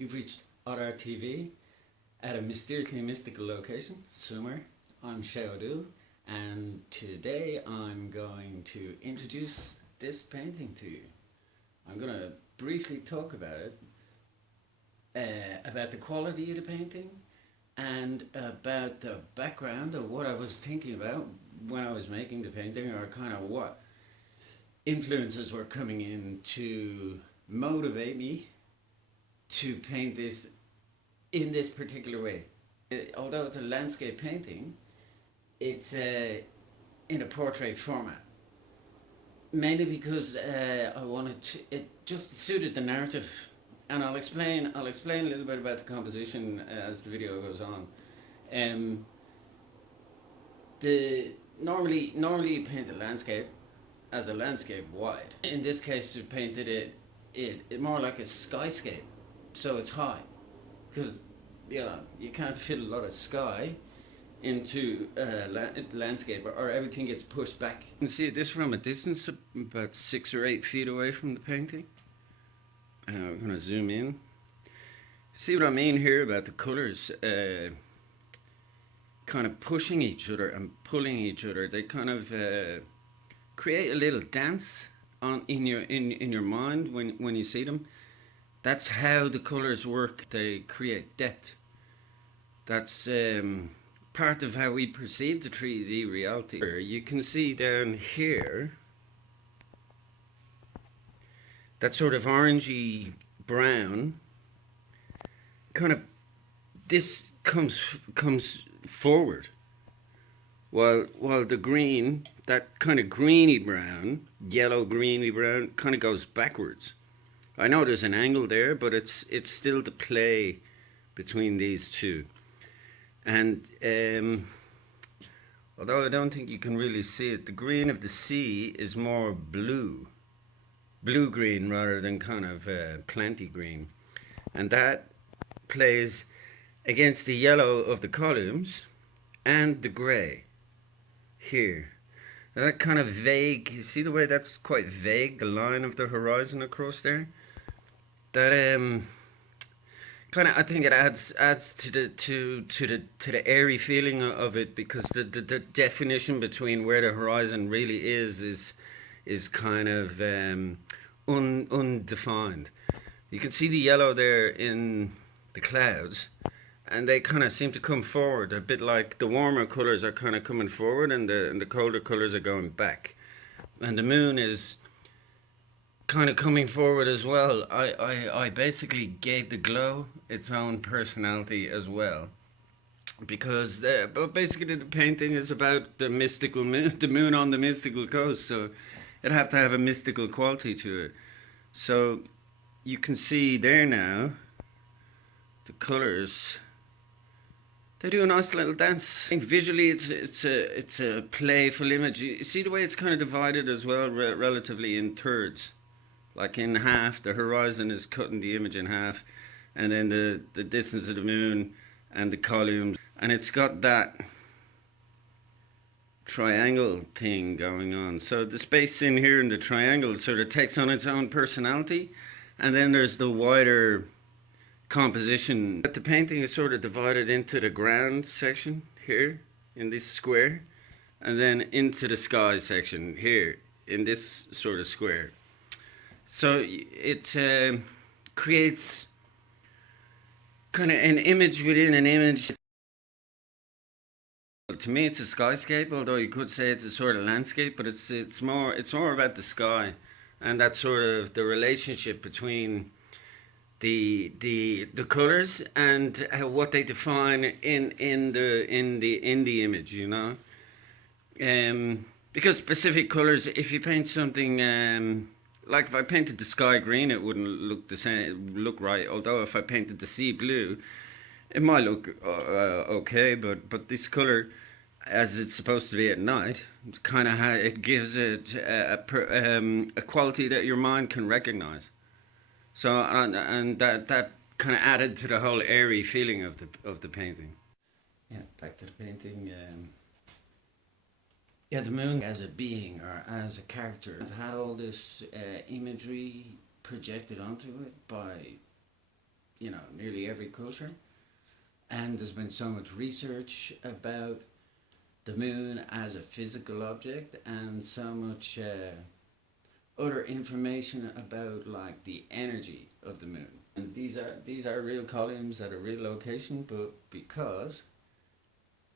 You've reached Odd TV at a mysteriously mystical location somewhere. I'm Shay-od, and today I'm going to introduce this painting to you. I'm going to briefly talk about it, about the quality of the painting, and about the background of what I was thinking about when I was making the painting, or kind of what influences were coming in to motivate me to paint this in this particular way. Although it's a landscape painting, it's in a portrait format, mainly because I wanted to, it just suited the narrative, and I'll explain a little bit about the composition as the video goes on. Normally you paint a landscape as a landscape wide. In this case, we painted it more like a skyscape, so it's high, because you can't fit a lot of sky into landscape, or everything gets pushed back. You can see this from a distance about 6 or 8 feet away from the painting. We're going to zoom in. See what I mean here about the colors kind of pushing each other and pulling each other. They kind of create a little dance in your mind when you see them. That's how the colors work. They create depth. That's part of how we perceive the 3D reality. You can see down here that sort of orangey brown, kind of, this comes forward, while the green, that kind of greeny brown, yellow greeny brown, kind of goes backwards. I know there's an angle there, but it's still the play between these two. And although I don't think you can really see it, the green of the sea is more blue-green rather than kind of planty green. And that plays against the yellow of the columns and the grey here. Now that kind of vague, you see the way that's quite vague, the line of the horizon across there? That kind of, I think it adds to the airy feeling of it, because the definition between where the horizon really is kind of undefined. You can see the yellow there in the clouds, and they kind of seem to come forward, a bit like the warmer colors are kind of coming forward, and the colder colors are going back. And the moon is kind of coming forward as well. I basically gave the glow its own personality as well, because but basically the painting is about the mystical moon, the moon on the mystical coast, so it have to have a mystical quality to it. So you can see there now the colors, they do a nice little dance. I think visually it's a playful image. You see the way it's kind of divided as well, relatively in thirds. Like in half, the horizon is cutting the image in half, and then the distance of the moon and the columns, and it's got that triangle thing going on. So the space in here in the triangle sort of takes on its own personality, and then there's the wider composition. But the painting is sort of divided into the ground section here in this square, and then into the sky section here in this sort of square. So it creates kind of an image within an image. To me, it's a skyscape, although you could say it's a sort of landscape, but it's more about the sky, and that sort of the relationship between the colors and what they define in the image, you know. Because specific colors, if you paint something like if I painted the sky green, it wouldn't look right. Although if I painted the sea blue, it might look okay. But this color, as it's supposed to be at night, kind of it gives it a quality that your mind can recognize. So and that kind of added to the whole airy feeling of the painting. Yeah, back to the painting. Yeah, the moon as a being or as a character. I've had all this imagery projected onto it by nearly every culture. And there's been so much research about the moon as a physical object, and so much other information about like the energy of the moon. And these are real columns at a real location, but because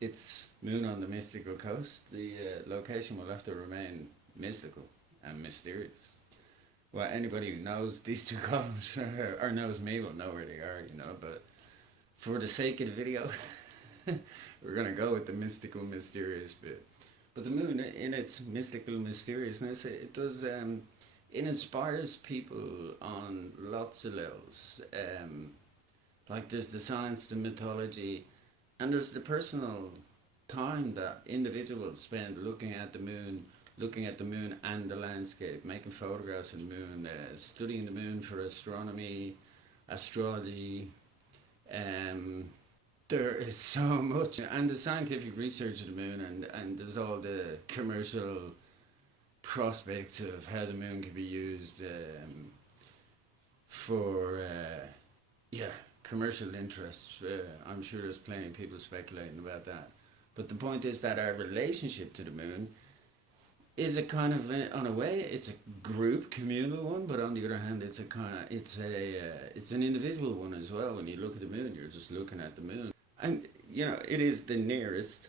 it's moon on the mystical coast, the location will have to remain mystical and mysterious. Well, anybody who knows these two columns or knows me will know where they are, but for the sake of the video, we're going to go with the mystical, mysterious bit. But the moon, in its mystical mysteriousness, it does, it inspires people on lots of levels. Like there's the science, the mythology, and there's the personal time that individuals spend looking at the moon and the landscape, making photographs of the moon, studying the moon for astronomy, astrology. There is so much, and the scientific research of the moon, and there's all the commercial prospects of how the moon can be used for commercial interests. I'm sure there's plenty of people speculating about that. But the point is that our relationship to the moon is a kind of, on a way, it's a group, communal one, but on the other hand, it's an individual one as well. When you look at the moon, you're just looking at the moon. And, it is the nearest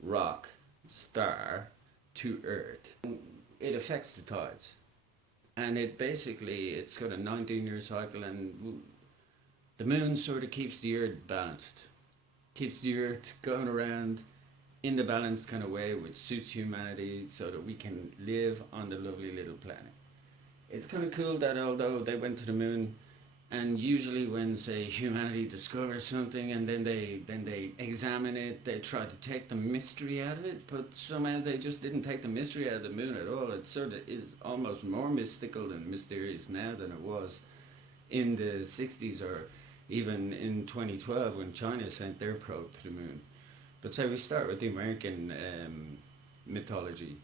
rock star to Earth. It affects the tides. And it's got a 19-year cycle, and the moon sort of keeps the Earth balanced. Keeps the Earth going around in the balanced kind of way, which suits humanity so that we can live on the lovely little planet. It's kind of cool that although they went to the moon, and usually when, say, humanity discovers something and then they examine it, they try to take the mystery out of it, but somehow they just didn't take the mystery out of the moon at all. It sort of is almost more mystical and mysterious now than it was in the 60s or even in 2012 when China sent their probe to the moon. But say we start with the American mythology.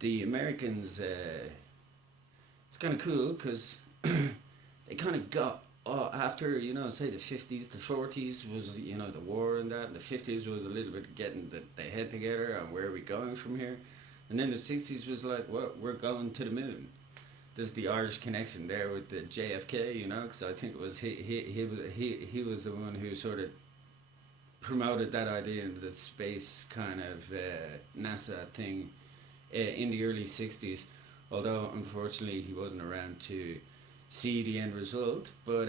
The Americans, it's kind of cool because they kind of got, after, say the 50s, the 40s was, the war and that, and the 50s was a little bit getting their head together on where are we going from here. And then the 60s was like, well, we're going to the moon. There's the Irish connection there with the JFK, because I think it was he was the one who sort of promoted that idea into the space kind of NASA thing in the early 60s, although unfortunately he wasn't around to see the end result. But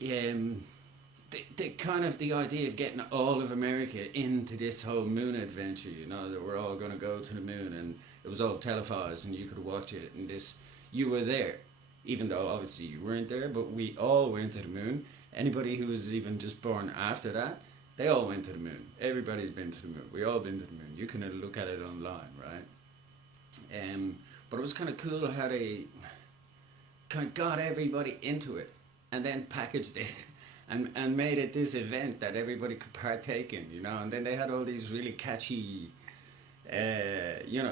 the kind of the idea of getting all of America into this whole moon adventure, that we're all going to go to the moon, and it was all televised and you could watch it, and you were there, even though obviously you weren't there, but we all went to the moon. Anybody who was even just born after that, they all went to the moon. Everybody's been to the moon. We all been to the moon. You can look at it online, right? But it was kind of cool how they kind of got everybody into it and then packaged it and made it this event that everybody could partake in, and then they had all these really catchy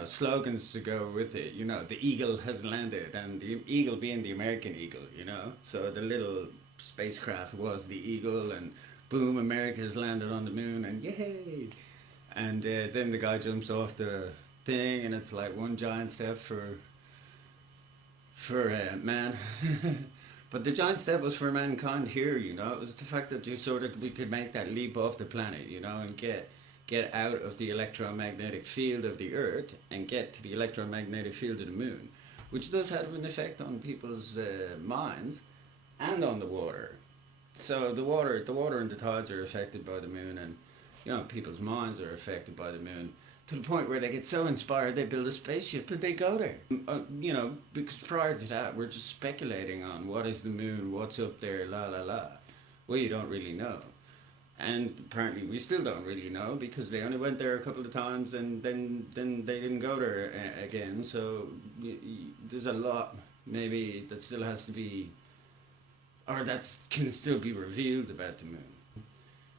slogans to go with it. The eagle has landed, and the eagle being the American eagle, so the little spacecraft was the eagle, and boom, America's landed on the moon, and yay. And then the guy jumps off the thing, and it's like one giant step for man. But the giant step was for mankind here, it was the fact that we could make that leap off the planet, and get out of the electromagnetic field of the Earth and get to the electromagnetic field of the moon, which does have an effect on people's minds and on the water. So the water and the tides are affected by the moon, and people's minds are affected by the moon, to the point where they get so inspired they build a spaceship and they go there. Because prior to that we're just speculating on what is the moon, what's up there, la la la. Well, you don't really know. And apparently we still don't really know, because they only went there a couple of times and then they didn't go there again. So there's a lot maybe that still has to be, or that can still be revealed about the moon.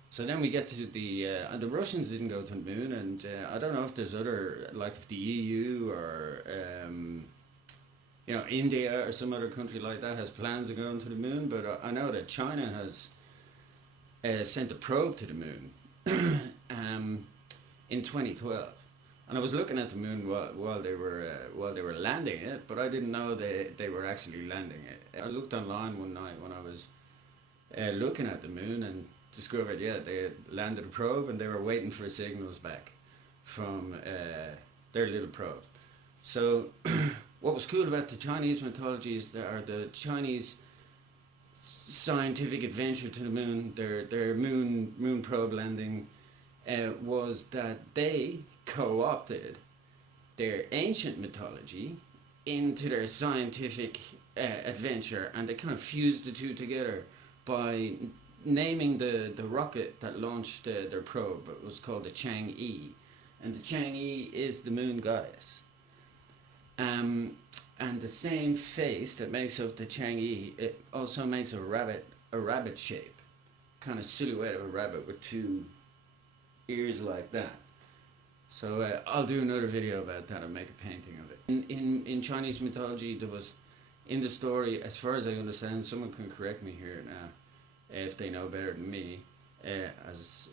So then we get to the Russians didn't go to the moon, and I don't know if there's other, like if the EU or India or some other country like that has plans of going to the moon, but I know that China has sent a probe to the moon in 2012. And I was looking at the moon while they were landing it, but I didn't know they were actually landing it. I looked online one night when I was looking at the moon and discovered, they had landed a probe and they were waiting for signals back from their little probe. So what was cool about the Chinese mythology is the Chinese scientific adventure to the moon, their moon probe landing, was that they co-opted their ancient mythology into their scientific adventure, and they kind of fused the two together by naming the rocket that launched their probe. It was called the Chang'e, and the Chang'e is the moon goddess. And the same face that makes up the Chang'e, it also makes a rabbit shape, kind of silhouette of a rabbit with two ears like that. So I'll do another video about that and make a painting of it. In Chinese mythology, there was, in the story, as far as I understand, someone can correct me here now, if they know better than me, as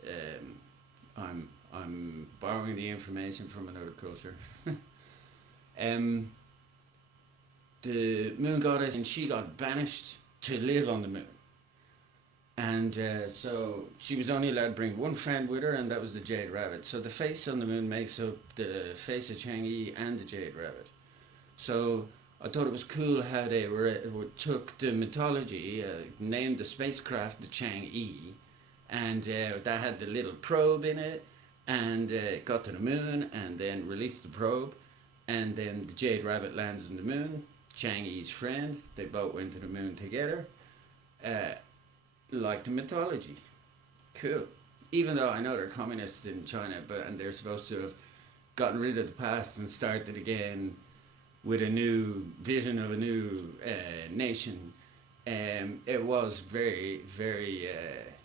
I'm borrowing the information from another culture. The moon goddess, and she got banished to live on the moon. And so she was only allowed to bring one friend with her, and that was the jade rabbit. So the face on the moon makes up the face of Chang'e and the jade rabbit. So I thought it was cool how they took the mythology, named the spacecraft the Chang'e, and that had the little probe in it, and got to the moon, and then released the probe, and then the jade rabbit lands on the moon, Chang'e's friend. They both went to the moon together. Like the mythology. Cool. Even though I know they're communists in China, and they're supposed to have gotten rid of the past and started again with a new vision of a new nation. It was very, very,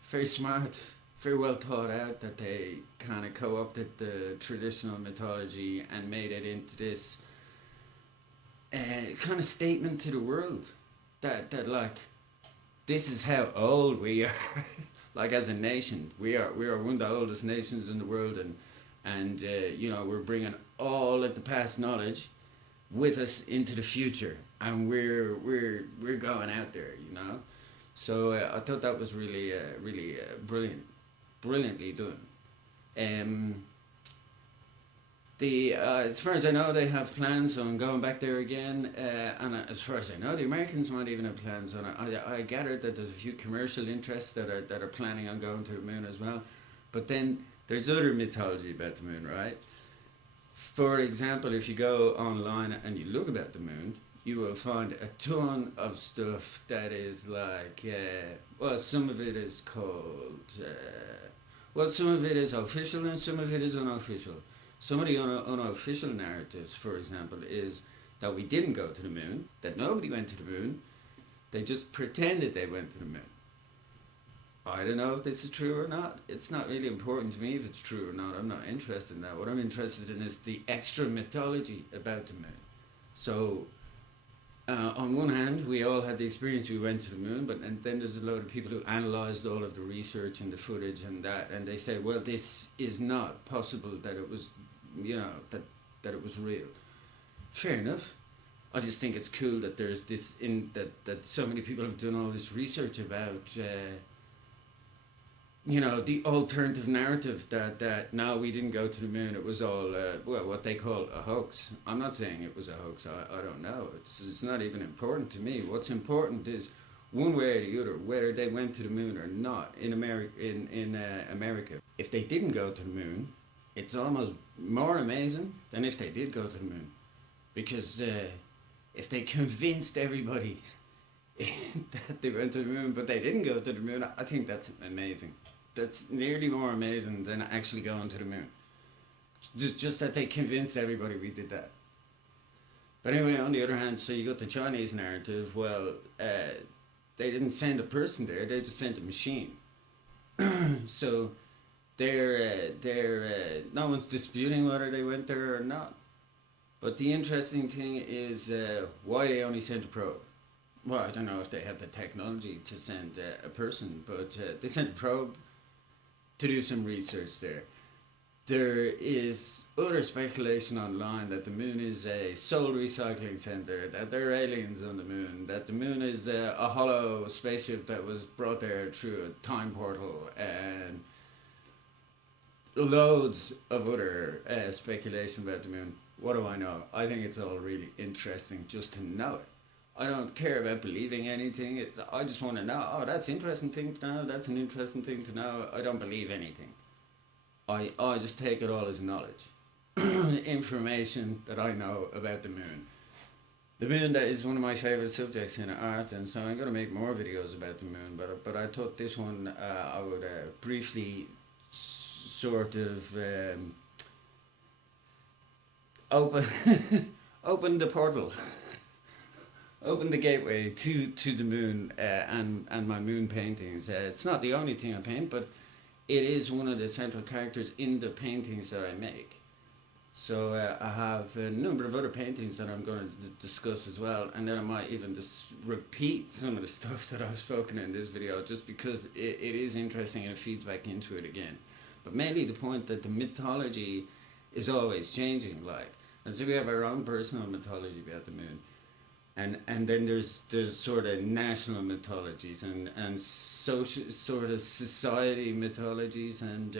very smart, very well thought out that they kind of co-opted the traditional mythology and made it into this kind of statement to the world that like, this is how old we are. Like, as a nation, we are one of the oldest nations in the world, and we're bringing all of the past knowledge with us into the future, and we're going out there, So I thought that was really brilliantly done. As far as I know, they have plans on going back there again, and as far as I know, the Americans might even have plans on it. I gathered that there's a few commercial interests that are planning on going to the moon as well, but then there's other mythology about the moon, right? For example, if you go online and you look about the moon, you will find a ton of stuff that is like, some of it is called, some of it is official and some of it is unofficial. Some of the unofficial narratives, for example, is that we didn't go to the moon, that nobody went to the moon, they just pretended they went to the moon. I don't know if this is true or not. It's not really important to me if it's true or not. I'm not interested in that. What I'm interested in is the extra mythology about the moon. So, on one hand, we all had the experience, we went to the moon, and then there's a load of people who analysed all of the research and the footage and that, and they say, well, this is not possible that it was, that it was real. Fair enough. I just think it's cool that there's this, that so many people have done all this research about, the alternative narrative that no, we didn't go to the moon, it was all, what they call a hoax. I'm not saying it was a hoax, I don't know. It's not even important to me. What's important is, one way or the other, whether they went to the moon or not in America. If they didn't go to the moon, it's almost more amazing than if they did go to the moon. Because if they convinced everybody that they went to the moon, but they didn't go to the moon, I think that's amazing. That's nearly more amazing than actually going to the moon. Just that they convinced everybody we did that. But anyway, on the other hand, so you got the Chinese narrative. Well, they didn't send a person there; they just sent a machine. So they're no one's disputing whether they went there or not. But the interesting thing is why they only sent a probe. Well, I don't know if they have the technology to send a person, but they sent a probe to do some research there. There is other speculation online that the moon is a soul recycling center, that there are aliens on the moon, that the moon is a hollow spaceship that was brought there through a time portal, and loads of other speculation about the moon. What do I know? I think it's all really interesting just to know it. I don't care about believing anything. I just want to know, oh, that's an interesting thing to know, that's an interesting thing to know. I don't believe anything. I just take it all as knowledge. Information that I know about the moon. The moon, that is one of my favourite subjects in art, and so I'm going to make more videos about the moon, but I thought this one I would briefly sort of open open the portal, open the gateway to the moon and my moon paintings. It's not the only thing I paint, but it is one of the central characters in the paintings that I make. So I have a number of other paintings that I'm going to discuss as well, and then I might even just repeat some of the stuff that I've spoken in this video, just because it is interesting and it feeds back into it again. But mainly the point that the mythology is always changing, like, and so we have our own personal mythology about the moon. And then there's sort of national mythologies and social sort of society mythologies and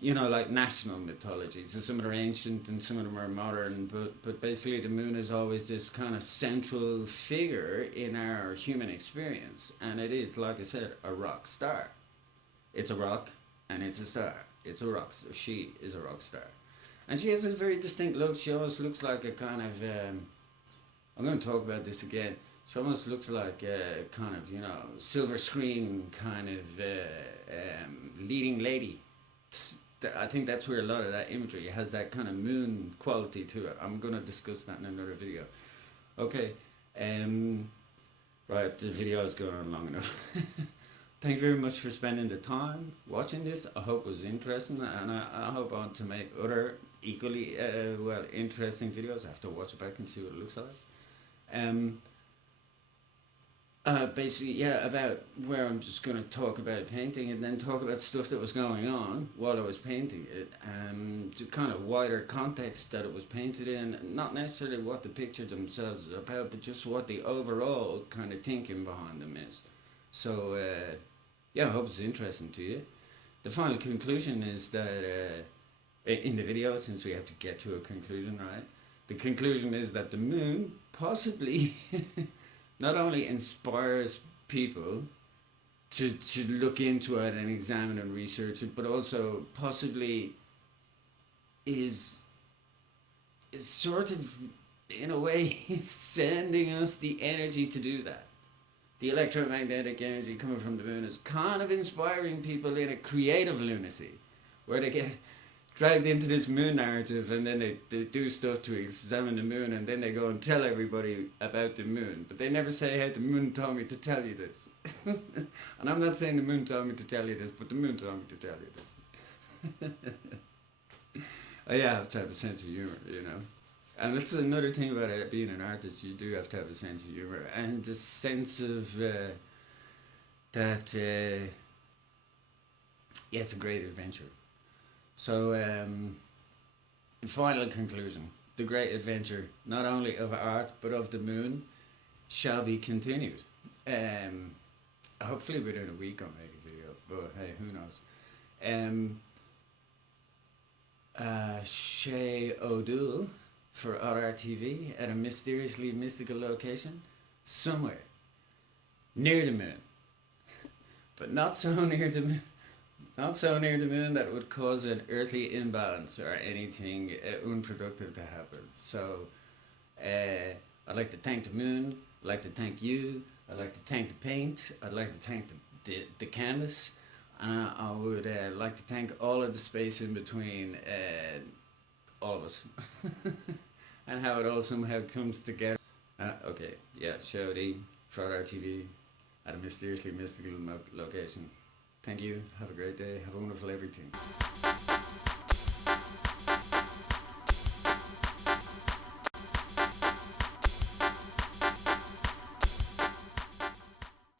you know, like national mythologies, and some of them are ancient and some of them are modern, but basically the moon is always this kind of central figure in our human experience, and it is, like I said, a rock star. It's a rock and it's a star. It's a rock. So she is a rock star, and she has a very distinct look. She always looks like a kind of I'm going to talk about this again. She almost looks like a kind of, you know, silver screen kind of leading lady. I think that's where a lot of that imagery has, that kind of moon quality to it. I'm going to discuss that in another video. Okay, right, the video is going on long enough. Thank you very much for spending the time watching this. I hope it was interesting, and I hope I want to make other equally well interesting videos. I have to watch it back and see what it looks like. Basically, yeah, about where I'm just going to talk about painting and then talk about stuff that was going on while I was painting it, the kind of wider context that it was painted in, not necessarily what the picture themselves is about, but just what the overall kind of thinking behind them is. So, yeah, I hope it's interesting to you. The final conclusion is that, in the video, since we have to get to a conclusion, right? The conclusion is that the moon possibly not only inspires people to look into it and examine and research it, but also possibly is sort of, in a way, sending us the energy to do that. The electromagnetic energy coming from the moon is kind of inspiring people in a creative lunacy, where they get dragged into this moon narrative, and then they do stuff to examine the moon, and then they go and tell everybody about the moon, but they never say, hey, the moon told me to tell you this. And I'm not saying the moon told me to tell you this, but the moon told me to tell you this. Oh yeah, I have to have a sense of humor, you know. And that's another thing about it, being an artist. You do have to have a sense of humor and a sense of that yeah, it's a great adventure. So, final conclusion, the great adventure, not only of art, but of the moon, shall be continued. Hopefully within a week I'll make a video, but hey, who knows. Shay-od for RRTV at a mysteriously mystical location, somewhere, near the moon, but not so near the moon. Not so near the moon that it would cause an earthly imbalance or anything unproductive to happen. So, I'd like to thank the moon, I'd like to thank you, I'd like to thank the paint, I'd like to thank the canvas, and I would like to thank all of the space in between all of us, and how it all somehow comes together. Okay, yeah, Shay-od for RRTV at a mysteriously mystical location. Thank you. Have a great day. Have a wonderful everything.